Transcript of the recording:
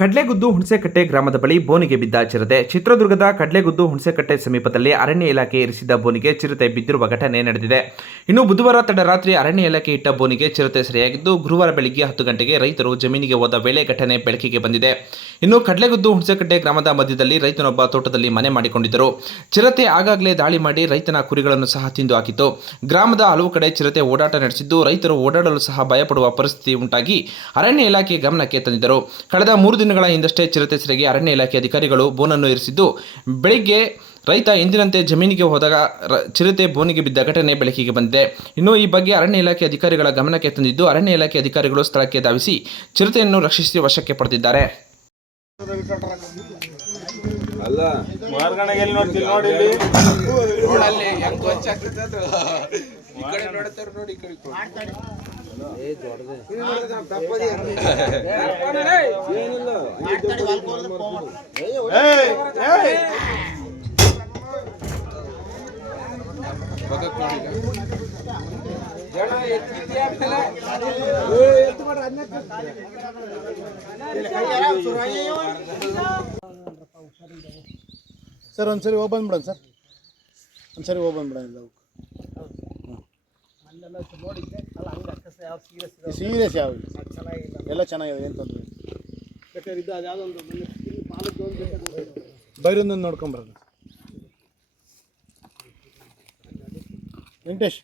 ಕಡ್ಲೆಗುದ್ದು ಹುಣಸೆಕಟ್ಟೆ ಗ್ರಾಮದ ಬಳಿ ಬೋನಿಗೆ ಬಿದ್ದ ಚಿರತೆ. ಚಿತ್ರದುರ್ಗದ ಕಡ್ಲೆಗುದ್ದು ಹುಣಸೆಕಟ್ಟೆ ಸಮೀಪದಲ್ಲಿ ಅರಣ್ಯ ಇಲಾಖೆ ಇರಿಸಿದ್ದ ಬೋನಿಗೆ ಚಿರತೆ ಬಿದ್ದಿರುವ ಘಟನೆ ನಡೆದಿದೆ. ಇನ್ನು ಬುಧವಾರ ತಡರಾತ್ರಿ ಅರಣ್ಯ ಇಲಾಖೆ ಇಟ್ಟ ಬೋನಿಗೆ ಚಿರತೆ ಸೆರೆಯಾಗಿದ್ದು, ಗುರುವಾರ ಬೆಳಿಗ್ಗೆ ಹತ್ತು ಗಂಟೆಗೆ ರೈತರು ಜಮೀನಿಗೆ ಹೋದ ವೇಳೆ ಘಟನೆ ಬೆಳಕಿಗೆ ಬಂದಿದೆ. ಇನ್ನು ಕಡ್ಲೆಗುದ್ದು ಹುಣಸೆಕಟ್ಟೆ ಗ್ರಾಮದ ಮಧ್ಯದಲ್ಲಿ ರೈತನೊಬ್ಬ ತೋಟದಲ್ಲಿ ಮನೆ ಮಾಡಿಕೊಂಡಿದ್ದರು. ಚಿರತೆ ಆಗಾಗಲೇ ದಾಳಿ ಮಾಡಿ ರೈತನ ಕುರಿಗಳನ್ನು ಸಹ ತಿಂದು ಹಾಕಿತು ಗ್ರಾಮದ ಹಲವು ಕಡೆ ಚಿರತೆ ಓಡಾಟ ನಡೆಸಿದ್ದು, ರೈತರು ಓಡಾಡಲು ಸಹ ಭಯಪಡುವ ಪರಿಸ್ಥಿತಿ ಉಂಟಾಗಿ ಅರಣ್ಯ ಇಲಾಖೆ ಗಮನಕ್ಕೆ ತಂದಿದ್ದರು. ಕಳೆದ ಮೂರು ದಿನಗಳ ಹಿಂದಷ್ಟೇ ಚಿರತೆ ಸೆರೆಗೆ ಅರಣ್ಯ ಇಲಾಖೆ ಅಧಿಕಾರಿಗಳು ಬೋನನ್ನು ಇರಿಸಿದ್ದು ಬೆಳಿಗ್ಗೆ ರೈತ ಎಂದಿನಂತೆ ಜಮೀನಿಗೆ ಹೋದಾಗ ರ- ಚಿರತೆ ಬೋನಿಗೆ ಬಿದ್ದ ಘಟನೆ ಬೆಳಕಿಗೆ ಬಂದಿದೆ. ಇನ್ನು ಈ ಬಗ್ಗೆ ಅರಣ್ಯ ಇಲಾಖೆ ಅಧಿಕಾರಿಗಳ ಗಮನಕ್ಕೆ ತಂದಿದ್ದು ಅರಣ್ಯ ಇಲಾಖೆ ಅಧಿಕಾರಿಗಳು ಸ್ಥಳಕ್ಕೆ ಧಾವಿಸಿ ಚಿರತೆಯನ್ನು ರಕ್ಷಿಸಿ ವಶಕ್ಕೆ ಪಡೆದಿದ್ದಾರೆ. ನೋಡಿ. ಸರ್ ಒಂದ್ಸರಿ ಹೋಗಿ ಬಂದ್ಬಿಡೋಣ ಸರ್. ಒಂದ್ಸರಿ ಹೋಗಿ ಬಂದ್ಬಿಡೋಣ ಇಲ್ಲ ಸೀರಿಯಸ್ ಯಾವ ಎಲ್ಲ ಚೆನ್ನಾಗಿದೆ ಏನು ತೊಂದರೆ ಬೈರೊಂದೊಂದು ನೋಡ್ಕೊಂಬರ್ದು ವೆಂಕಟೇಶ್.